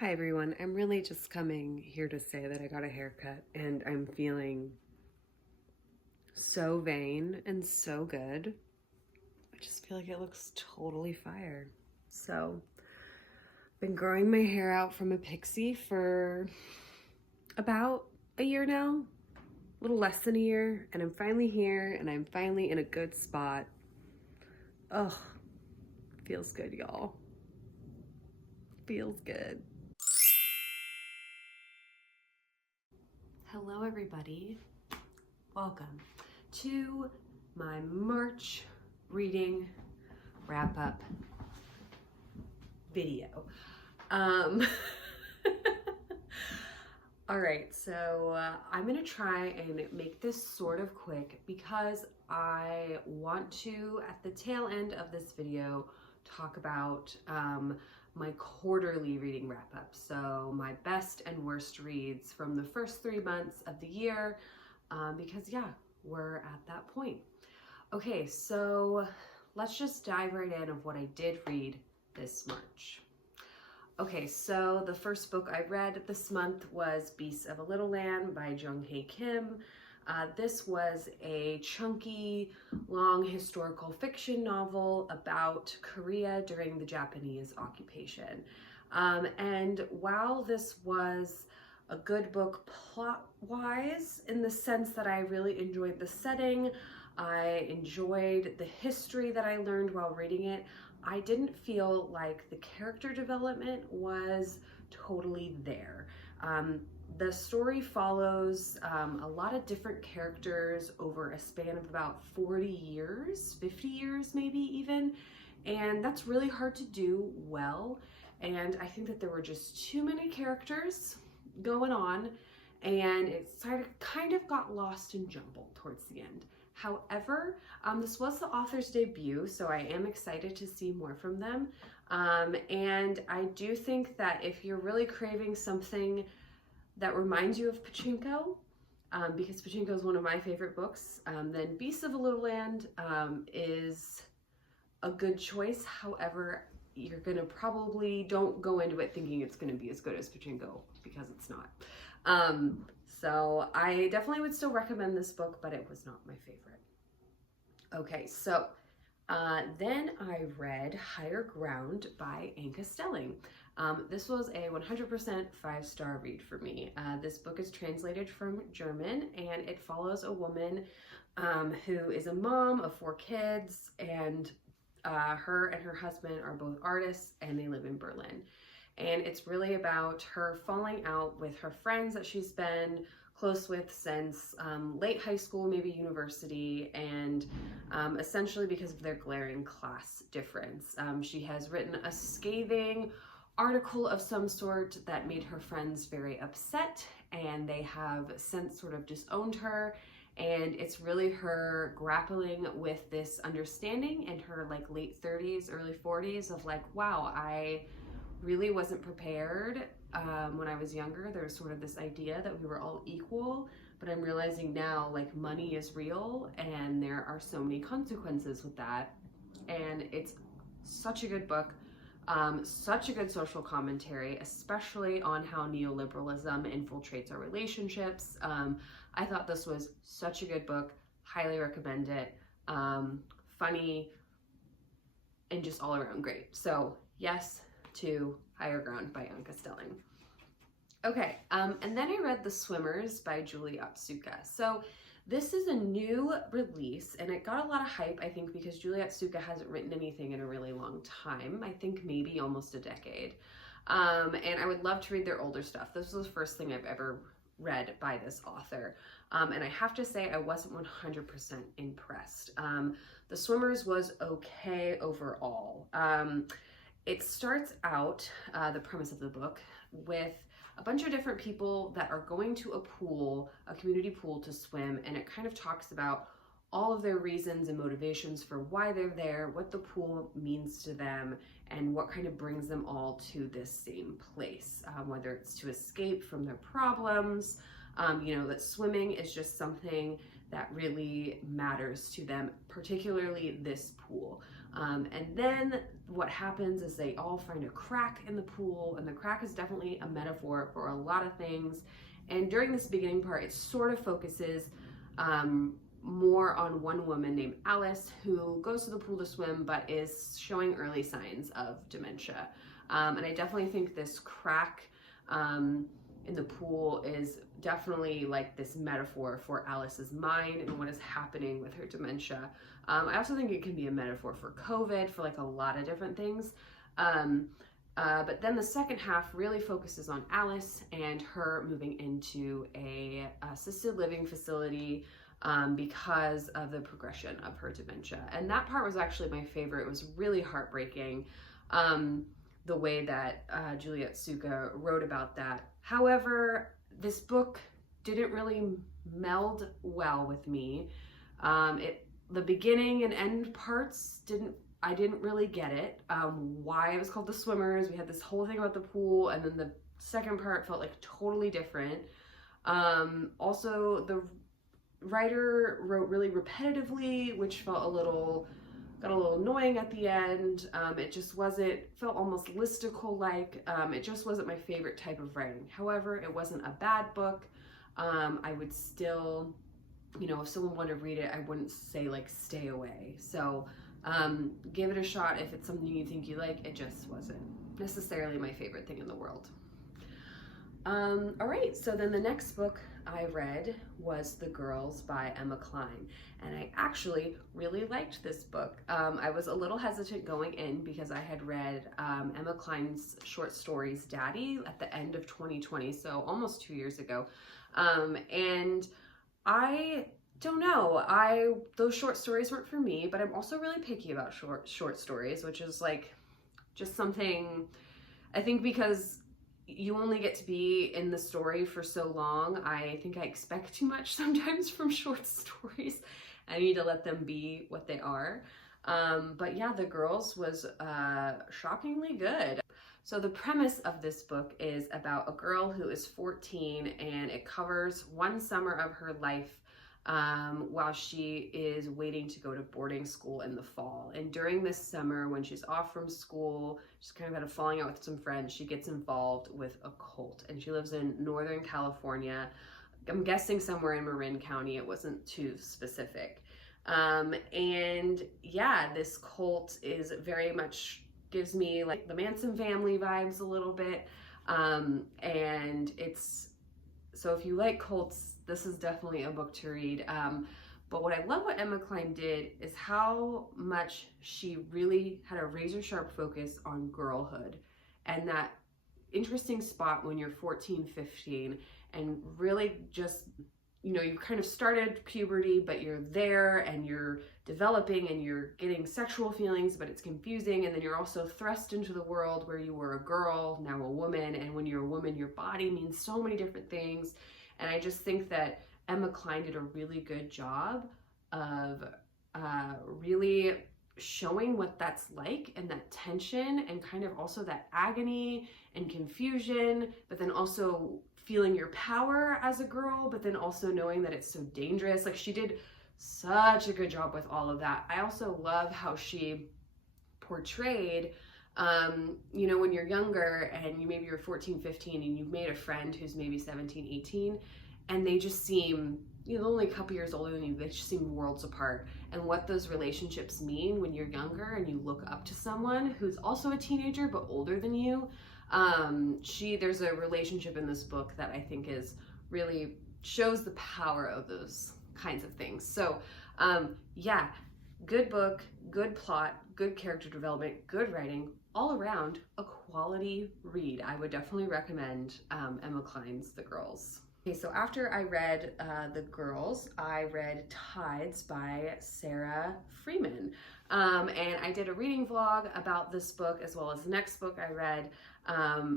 Hi everyone, I'm really just coming here to say that I got a haircut and I'm feeling so vain and so good. I just feel like it looks totally fire. So, I've been growing my hair out from a pixie for about a year now, a little less than a year, and I'm finally here and I'm finally in a good spot. Ugh, feels good, y'all. Feels good. Hello everybody, welcome to my March reading wrap up video. All right, so I'm gonna try and make this sort of quick because I want to, at the tail end of this video, talk about my quarterly reading wrap up. So my best and worst reads from the first 3 months of the year, because yeah, we're at that point. Okay, so let's just dive right in of what I did read this March. Okay, so the first book I read this month was Beasts of a Little Land by Juhea Kim. This was a chunky, long historical fiction novel about Korea during the Japanese occupation. And while this was a good book plot-wise, in the sense that I really enjoyed the setting, I enjoyed the history that I learned while reading it, I didn't feel like the character development was totally there. The story follows a lot of different characters over a span of about 40 years, 50 years maybe even, and that's really hard to do well. And I think that there were just too many characters going on, and it kind of got lost and jumbled towards the end. However, this was the author's debut, so I am excited to see more from them. And I do think that if you're really craving something that reminds you of Pachinko, because Pachinko is one of my favorite books, then Beasts of a Little Land is a good choice. However, you're gonna probably don't go into it thinking it's gonna be as good as Pachinko, because it's not. So I definitely would still recommend this book, but it was not my favorite. Okay, so then I read Higher Ground by Anke Stelling. This was a 100% 5-star read for me. This book is translated from German, and it follows a woman who is a mom of 4 kids, and her and her husband are both artists, and they live in Berlin. And it's really about her falling out with her friends that she's been close with since late high school, maybe university, and essentially because of their glaring class difference. She has written a scathing article of some sort that made her friends very upset, and they have since sort of disowned her. And it's really her grappling with this understanding in her like late 30s, early 40s of like, wow, I really wasn't prepared when I was younger. There was sort of this idea that we were all equal, but I'm realizing now like money is real and there are so many consequences with that. And it's such a good book, such a good social commentary, especially on how neoliberalism infiltrates our relationships. I thought this was such a good book, highly recommend it. Funny and just all around great. So yes to Higher Ground by Anke Stelling. Okay, and then I read The Swimmers by Otsuka. So this is a new release, and it got a lot of hype, I think, because Otsuka hasn't written anything in a really long time. I think maybe almost a decade. And I would love to read their older stuff. This was the first thing I've ever read by this author. And I have to say I wasn't 100% impressed. The Swimmers was okay overall. It starts out, the premise of the book, with a bunch of different people that are going to a pool, a community pool to swim, and it kind of talks about all of their reasons and motivations for why they're there, what the pool means to them, and what kind of brings them all to this same place, whether it's to escape from their problems, you know, that swimming is just something that really matters to them, particularly this pool. And then what happens is they all find a crack in the pool, and the crack is definitely a metaphor for a lot of things. And during this beginning part, it sort of focuses more on one woman named Alice, who goes to the pool to swim but is showing early signs of dementia. And I definitely think this crack in the pool is definitely like this metaphor for Alice's mind and what is happening with her dementia. I also think it can be a metaphor for COVID, for like a lot of different things. But then the second half really focuses on Alice and her moving into a assisted living facility because of the progression of her dementia. And that part was actually my favorite. It was really heartbreaking, the way that Julia Otsuka wrote about that. However, this book didn't really meld well with me. The beginning and end parts I didn't really get it. Why it was called The Swimmers. We had this whole thing about the pool, and then the second part felt like totally different. Also, the writer wrote really repetitively, which got a little annoying at the end. It just felt almost listicle-like. It just wasn't my favorite type of writing. However, it wasn't a bad book. I would still, if someone wanted to read it, I wouldn't say like stay away. So give it a shot if it's something you think you like. It just wasn't necessarily my favorite thing in the world. All right, so then the next book I read was The Girls by Emma Cline, and I actually really liked this book. I was a little hesitant going in because I had read Emma Cline's short stories Daddy at the end of 2020, so almost 2 years ago, and I don't know, those short stories weren't for me, but I'm also really picky about short stories, which is like just something, I think because you only get to be in the story for so long. I think I expect too much sometimes from short stories. I need to let them be what they are. But yeah, The Girls was shockingly good. So the premise of this book is about a girl who is 14, and it covers one summer of her life while she is waiting to go to boarding school in the fall. And during this summer, when she's off from school, she's kind of had a falling out with some friends, she gets involved with a cult, and she lives in Northern California. I'm guessing somewhere in Marin County. It wasn't too specific. And yeah, this cult is very much, gives me like the Manson family vibes a little bit. And so if you like cults, this is definitely a book to read. But what I love what Emma Cline did is how much she really had a razor sharp focus on girlhood, and that interesting spot when you're 14, 15, and really just, you kind of started puberty, but you're there and you're developing and you're getting sexual feelings, but it's confusing. And then you're also thrust into the world where you were a girl, now a woman. And when you're a woman, your body means so many different things. And I just think that Emma Cline did a really good job of really showing what that's like, and that tension, and kind of also that agony and confusion, but then also feeling your power as a girl, but then also knowing that it's so dangerous. Like, she did such a good job with all of that. I also love how she portrayed, when you're younger and maybe you're 14, 15 and you've made a friend who's maybe 17, 18, and they just seem, only a couple years older than you, they just seem worlds apart. And what those relationships mean when you're younger and you look up to someone who's also a teenager but older than you. There's a relationship in this book that I think is really shows the power of those kinds of things. So yeah, good book, good plot, good character development, good writing, all around a quality read. I would definitely recommend Emma Cline's The Girls. Okay, so after I read The Girls, I read Tides by Sara Freeman. And I did a reading vlog about this book as well as the next book I read.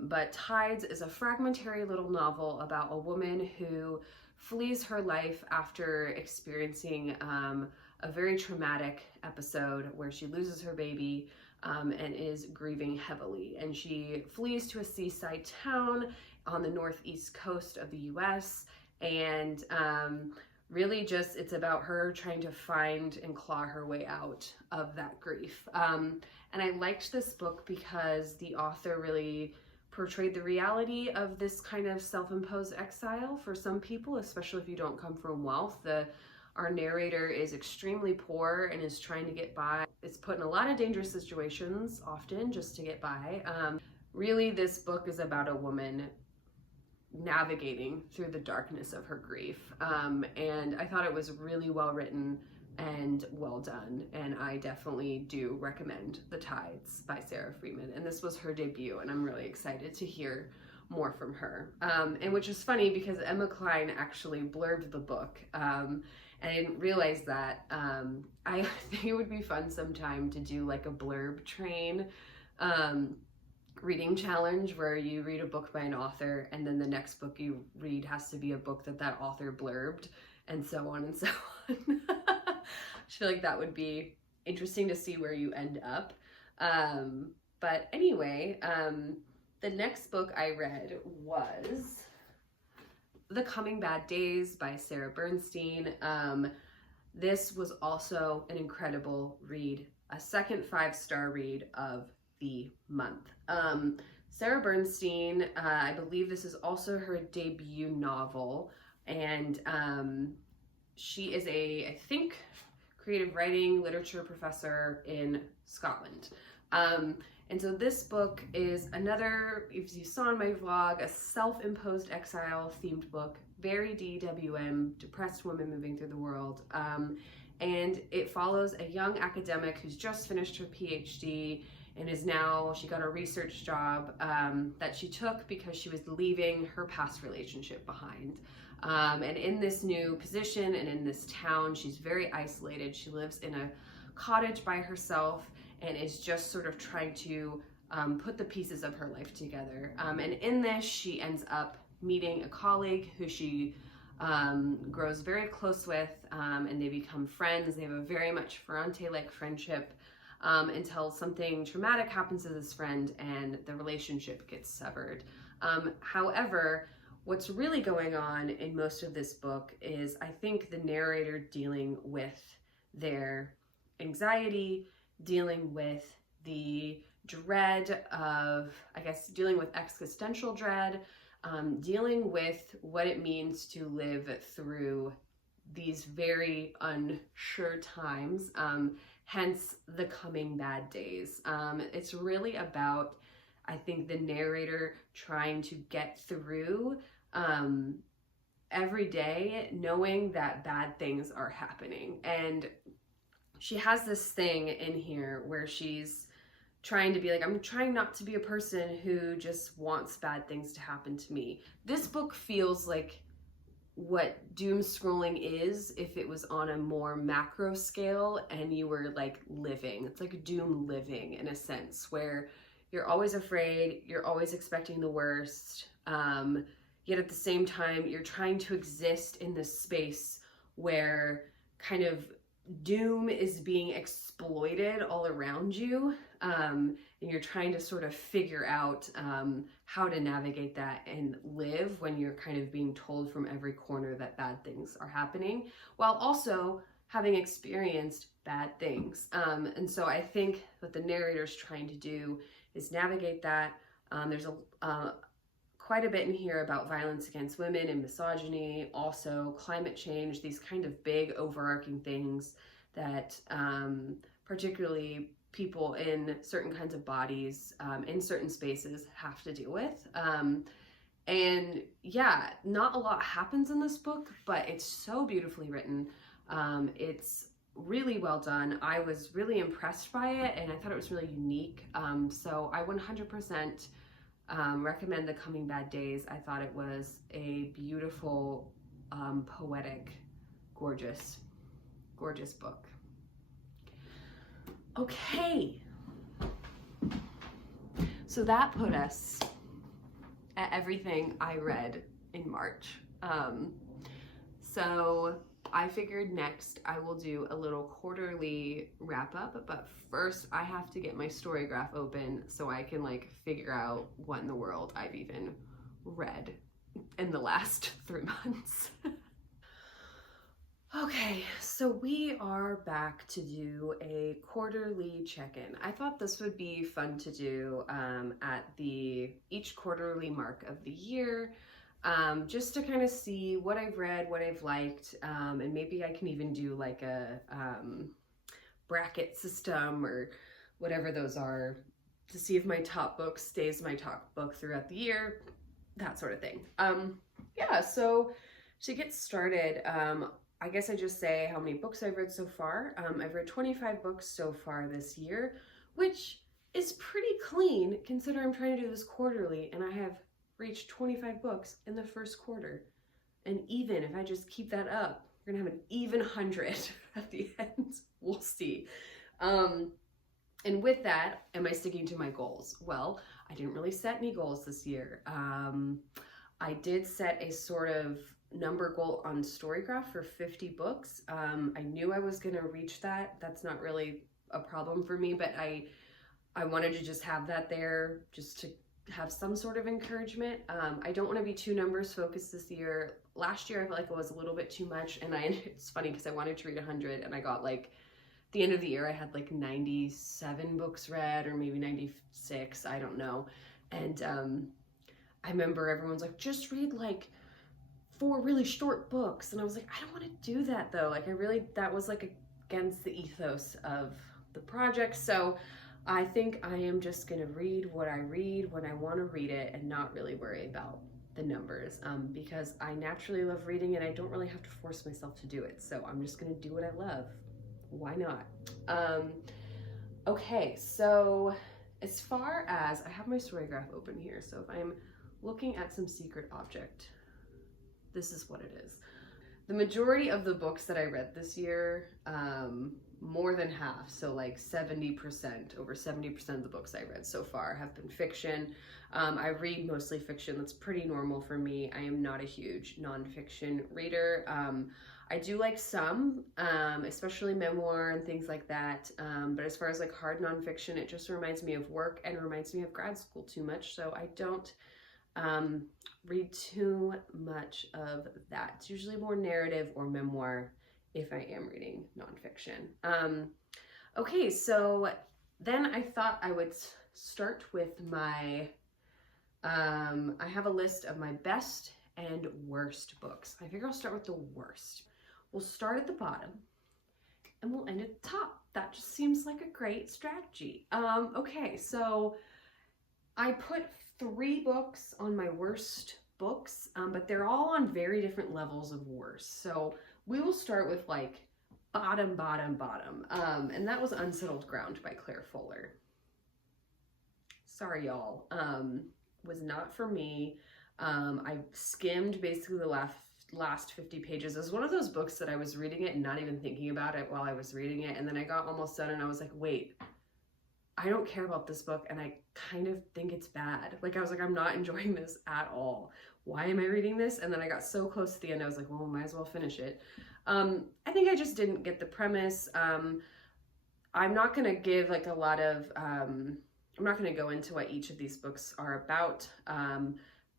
But Tides is a fragmentary little novel about a woman who flees her life after experiencing a very traumatic episode where she loses her baby and is grieving heavily. And she flees to a seaside town on the northeast coast of the US, and really just, it's about her trying to find and claw her way out of that grief. And I liked this book because the author really portrayed the reality of this kind of self-imposed exile for some people, especially if you don't come from wealth. Our narrator is extremely poor and is trying to get by. It's put in a lot of dangerous situations, often just to get by. Really, this book is about a woman navigating through the darkness of her grief. And I thought it was really well written and well done. And I definitely do recommend The Tides by Sara Freeman. And this was her debut, and I'm really excited to hear more from her. And which is funny because Emma Cline actually blurbed the book. And I didn't realize that. I think it would be fun sometime to do like a blurb train reading challenge where you read a book by an author and then the next book you read has to be a book that that author blurbed, and so on and so on. I feel like that would be interesting to see where you end up. But anyway, the next book I read was The Coming Bad Days by Sara Bernstein. This was also an incredible read, a second 5-star read of the month. Sara Bernstein, I believe this is also her debut novel, and she is I think, creative writing literature professor in Scotland. And so this book is another, if you saw in my vlog, a self-imposed exile themed book, very DWM, depressed woman moving through the world. And it follows a young academic who's just finished her PhD and is now, she got a research job that she took because she was leaving her past relationship behind. And in this new position and in this town, she's very isolated. She lives in a cottage by herself and is just sort of trying to put the pieces of her life together. And in this, she ends up meeting a colleague who she grows very close with, and they become friends. They have a very much Ferrante-like friendship until something traumatic happens to this friend and the relationship gets severed. However, what's really going on in most of this book is, I think, the narrator dealing with their anxiety, dealing with the dread of, I guess, dealing with existential dread, dealing with what it means to live through these very unsure times, hence The Coming Bad Days. It's really about, I think, the narrator trying to get through every day knowing that bad things are happening. And she has this thing in here where she's trying to be like, I'm trying not to be a person who just wants bad things to happen to me. This book feels like what doom scrolling is if it was on a more macro scale and you were like living. It's like doom living in a sense, where you're always afraid, you're always expecting the worst, yet at the same time you're trying to exist in this space where kind of doom is being exploited all around you, and you're trying to sort of figure out how to navigate that and live when you're kind of being told from every corner that bad things are happening, while also having experienced bad things. And so I think what the narrator's trying to do is navigate that. There's quite a bit in here about violence against women and misogyny, also climate change, these kind of big overarching things that particularly people in certain kinds of bodies, in certain spaces, have to deal with. And yeah, not a lot happens in this book, but it's so beautifully written. It's really well done. I was really impressed by it, and I thought it was really unique. So I 100% recommend The Coming Bad Days. I thought it was a beautiful, poetic, gorgeous book. Okay, so that put us at everything I read in March. So I figured next I will do a little quarterly wrap up, but first I have to get my Storygraph open so I can like figure out what in the world I've even read in the last 3 months. Okay, so we are back to do a quarterly check-in. I thought this would be fun to do at each quarterly mark of the year, just to kind of see what I've read, what I've liked, and maybe I can even do like a bracket system or whatever those are to see if my top book stays my top book throughout the year, that sort of thing. Yeah, so to get started, I guess I just say how many books I've read so far. I've read 25 books so far this year, which is pretty clean considering I'm trying to do this quarterly, and I have reached 25 books in the first quarter. And even if I just keep that up, we're gonna have an even 100 at the end. We'll see. And with that, am I sticking to my goals? Well, I didn't really set any goals this year. I did set a sort of number goal on Storygraph for 50 books. I knew I was gonna reach that. That's not really a problem for me, but I wanted to just have that there just to have some sort of encouragement. I don't want to be too numbers focused this year. Last year I felt like it was a little bit too much, and it's funny because I wanted to read 100 and I got like, at the end of the year I had like 97 books read, or maybe 96, I don't know. And I remember everyone's like, just read like 4 really short books, and I was like, I don't want to do that though. Like that was like against the ethos of the project. So I think I am just gonna read what I read when I want to read it and not really worry about the numbers, because I naturally love reading and I don't really have to force myself to do it. So I'm just gonna do what I love. Why not? Okay, so as far as, I have my Storygraph open here, so if I'm looking at some secret object, this is what it is. The majority of the books that I read this year, more than half, so like 70%, over 70% of the books I read so far have been fiction. I read mostly fiction. That's pretty normal for me. I am not a huge nonfiction reader. I do like some, especially memoir and things like that. But as far as like hard nonfiction, it just reminds me of work and reminds me of grad school too much. So I don't read too much of that. It's usually more narrative or memoir if I am reading nonfiction. Okay, so then I thought I would start with my, I have a list of my best and worst books. I figure I'll start with the worst. We'll start at the bottom and we'll end at the top. That just seems like a great strategy. Okay, so I put 3 books on my worst books, but they're all on very different levels of worst. So we will start with like bottom, and that was Unsettled Ground by Claire Fuller. Sorry, y'all. Was not for me. I skimmed basically the last 50 pages. It was one of those books that I was reading it and not even thinking about it while I was reading it, and then I got almost done and I was like, wait, I don't care about this book and I kind of think it's bad. Like I was like, I'm not enjoying this at all. Why am I reading this? And then I got so close to the end, I was like, well, might as well finish it. I think I just didn't get the premise. I'm not gonna give like a lot of, I'm not gonna go into what each of these books are about,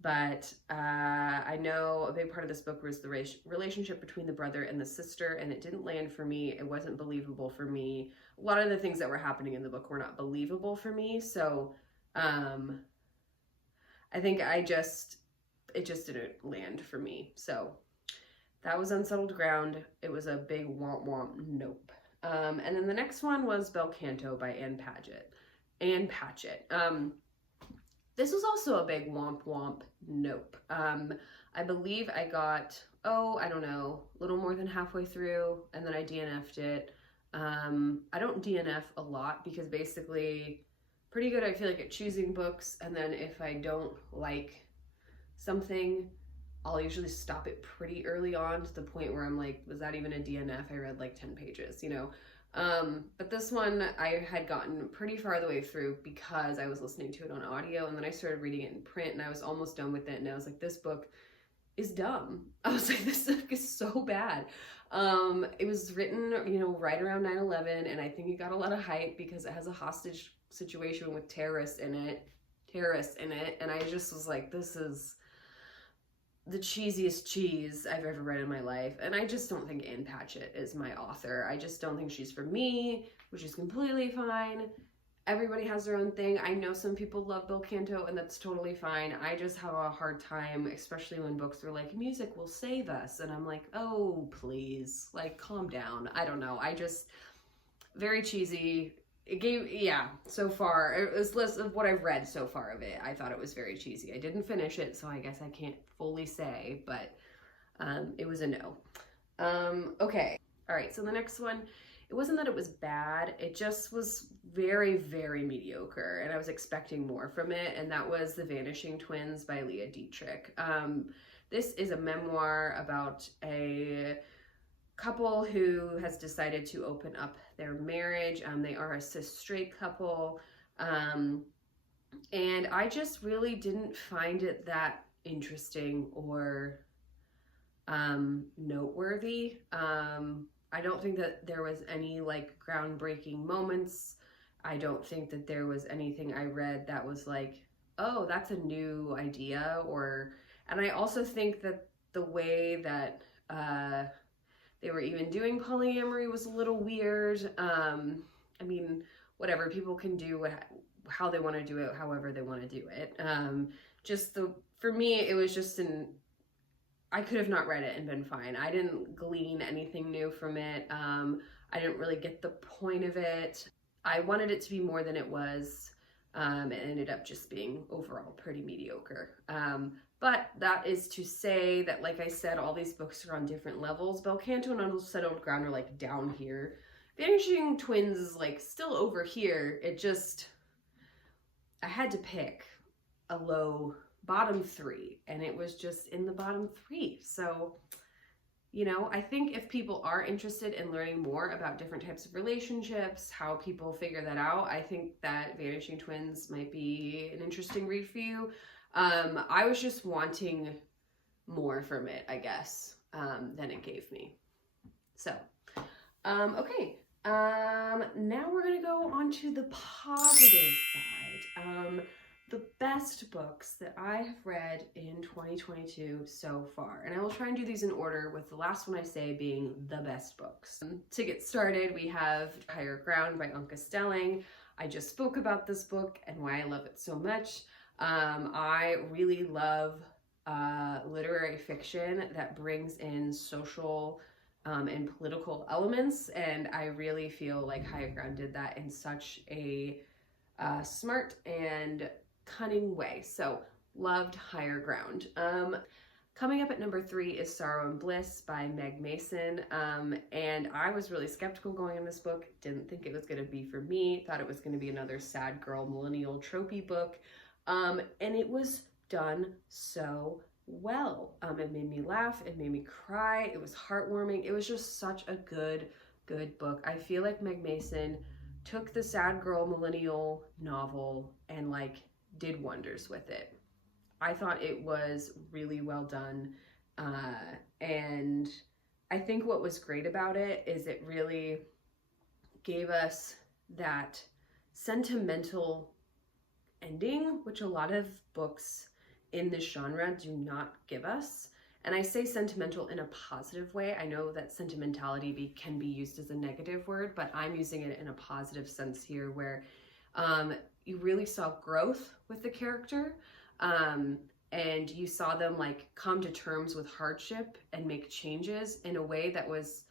but I know a big part of this book was the relationship between the brother and the sister, and it didn't land for me. It wasn't believable for me. A lot of the things that were happening in the book were not believable for me. So I think it just didn't land for me. So that was Unsettled Ground. It was a big womp womp nope. And then the next one was Belcanto by Anne Patchett. This was also a big womp womp nope. I believe I got, I don't know, a little more than halfway through, and then I DNF'd it. I don't DNF a lot because basically pretty good, I feel like, at choosing books, and then if I don't like something, I'll usually stop it pretty early on to the point where I'm like, was that even a DNF? I read like 10 pages, you know? But this one I had gotten pretty far the way through because I was listening to it on audio, and then I started reading it in print and I was almost done with it, and I was like, this book is dumb. I was like, this book is so bad. It was written, you know, right around 9/11, and I think it got a lot of hype because it has a hostage situation with terrorists in it, and I just was like, this the cheesiest cheese I've ever read in my life. And I just don't think Ann Patchett is my author. I just don't think she's for me, which is completely fine. Everybody has their own thing. I know some people love Belcanto, and that's totally fine. I just have a hard time, especially when books are like, music will save us. And I'm like, oh, please, like, calm down. I don't know. I just, very cheesy. It gave, yeah, so far, it was less of what I've read so far of it. I thought it was very cheesy. I didn't finish it, so I guess I can't fully say, but it was a no. Okay. All right, so the next one, it wasn't that it was bad, it just was very, very mediocre, and I was expecting more from it, and that was The Vanishing Twins by Leah Dietrich. This is a memoir about a couple who has decided to open up their marriage. They are a cis straight couple, and I just really didn't find it that interesting or noteworthy. I don't think that there was any like groundbreaking moments. I don't think that there was anything I read that was like, oh, that's a new idea. And I also think that the way that they were even doing polyamory was a little weird. I mean, whatever, people can do how they want to do it, however they want to do it. For me, it was just I could have not read it and been fine. I didn't glean anything new from it. I didn't really get the point of it. I wanted it to be more than it was. It ended up just being overall pretty mediocre. But that is to say that, like I said, all these books are on different levels. Belcanto and Unsettled Ground are like down here. Vanishing Twins is like still over here. I had to pick a low bottom 3, and it was just in the bottom 3. So, you know, I think if people are interested in learning more about different types of relationships, how people figure that out, I think that Vanishing Twins might be an interesting read for you. I was just wanting more from it, I guess, than it gave me. So, okay. Now we're going to go on to the positive side. The best books that I have read in 2022 so far. And I will try and do these in order, with the last one I say being the best books. To get started, we have Higher Ground by Anke Stelling. I just spoke about this book and why I love it so much. I really love literary fiction that brings in social and political elements, and I really feel like Higher Ground did that in such a smart and cunning way. So loved Higher Ground. Coming up at number 3 is Sorrow and Bliss by Meg Mason. And I was really skeptical going in this book. Didn't think it was going to be for me. Thought it was going to be another sad girl millennial tropey book. And it was done so well. It made me laugh. It made me cry. It was heartwarming. It was just such a good book. I feel like Meg Mason took the sad girl millennial novel and like did wonders with it. I thought it was really well done. And I think what was great about it is it really gave us that sentimental ending, which a lot of books in this genre do not give us. And I say sentimental in a positive way. I know that sentimentality can be used as a negative word, but I'm using it in a positive sense here, where you really saw growth with the character, and you saw them like come to terms with hardship and make changes in a way that was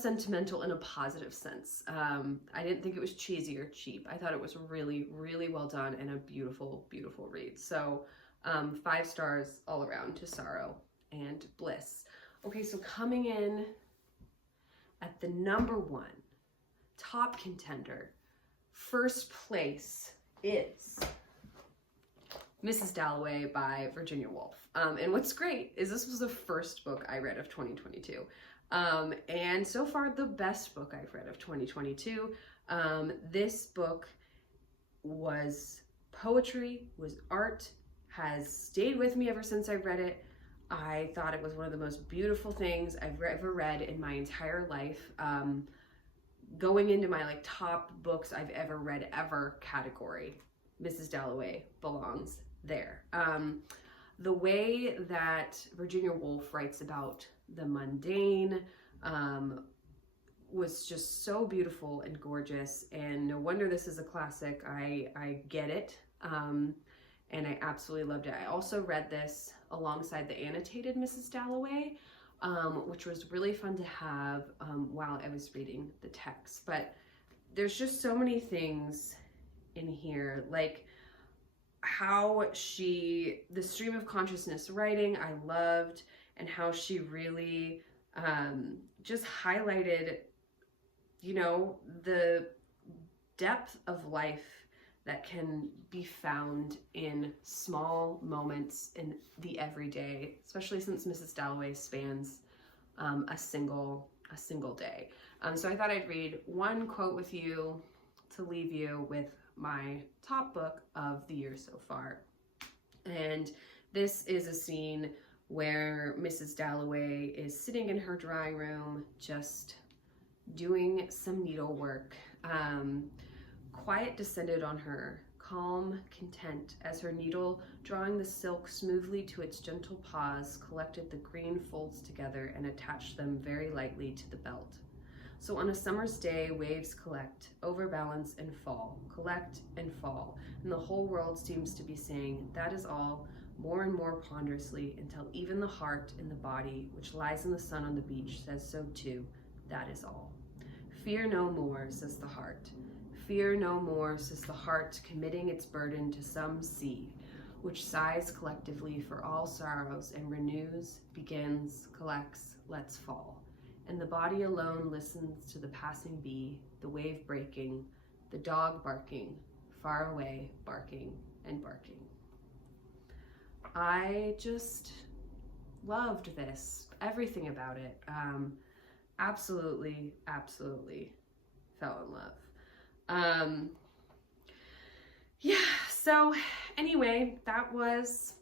sentimental in a positive sense. I didn't think it was cheesy or cheap. I thought it was really, really well done and a beautiful, beautiful read. So 5 stars all around to Sorrow and Bliss. Okay, so coming in at the number 1 top contender, first place is Mrs. Dalloway by Virginia Woolf. And what's great is this was the first book I read of 2022. And so far the best book I've read of 2022. This book was poetry, was art, has stayed with me ever since I read it. I thought it was one of the most beautiful things I've ever read in my entire life. Going into my like top books I've ever read ever category, Mrs. Dalloway belongs there. the way that Virginia Woolf writes about the mundane was just so beautiful and gorgeous, and no wonder this is a classic. I get it, and I absolutely loved it. I also read this alongside the annotated Mrs. Dalloway, which was really fun to have while I was reading the text. But there's just so many things in here, like how the stream of consciousness writing I loved, and how she really just highlighted, you know, the depth of life that can be found in small moments in the everyday, especially since Mrs. Dalloway spans a single day. So I thought I'd read one quote with you to leave you with my top book of the year so far. And this is a scene where Mrs. Dalloway is sitting in her drawing room just doing some needlework. Quiet descended on her, calm content, as her needle, drawing the silk smoothly to its gentle paws, collected the green folds together and attached them very lightly to the belt. So on a summer's day, waves overbalance and fall, collect and fall, and the whole world seems to be saying, that is all, more and more ponderously, until even the heart in the body, which lies in the sun on the beach, says so too, that is all. Fear no more, says the heart. Fear no more, says the heart, committing its burden to some sea, which sighs collectively for all sorrows and renews, begins, collects, lets fall. And the body alone listens to the passing bee, the wave breaking, the dog barking, far away, barking and barking. I just loved this, everything about it. Absolutely fell in love. Yeah, so anyway, that was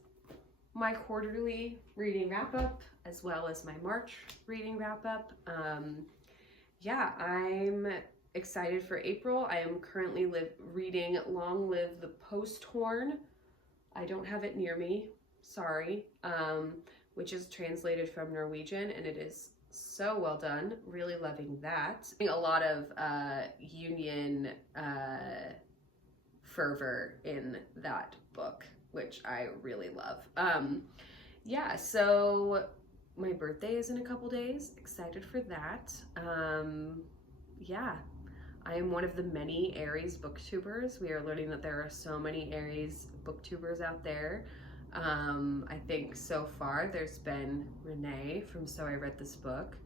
my quarterly reading wrap up, as well as my March reading wrap up. Yeah, I'm excited for April. I am currently reading Long Live the Posthorn. I don't have it near me, sorry, which is translated from Norwegian, and it is so well done. Really loving that. A lot of Union fervor in that book, which I really love. Yeah, so my birthday is in a couple days. Excited for that. Yeah, I am one of the many Aries booktubers. We are learning that there are so many Aries booktubers out there. I think so far there's been Renee from So I Read This Book,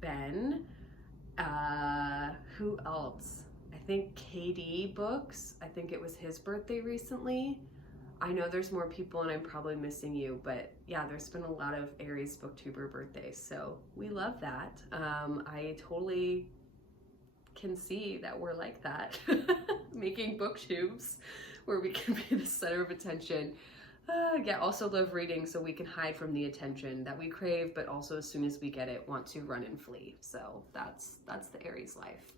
Ben, who else? I think KD Books. I think it was his birthday recently. I know there's more people and I'm probably missing you, but yeah, there's been a lot of Aries booktuber birthdays, so we love that. I totally can see that we're like that, making booktubes where we can be the center of attention. Yeah, also love reading so we can hide from the attention that we crave, but also as soon as we get it, want to run and flee. So that's the Aries life.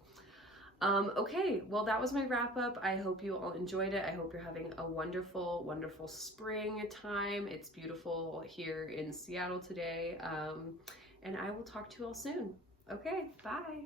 Okay, well, that was my wrap up. I hope you all enjoyed it. I hope you're having a wonderful, wonderful spring time. It's beautiful here in Seattle today. And I will talk to you all soon. Okay, bye.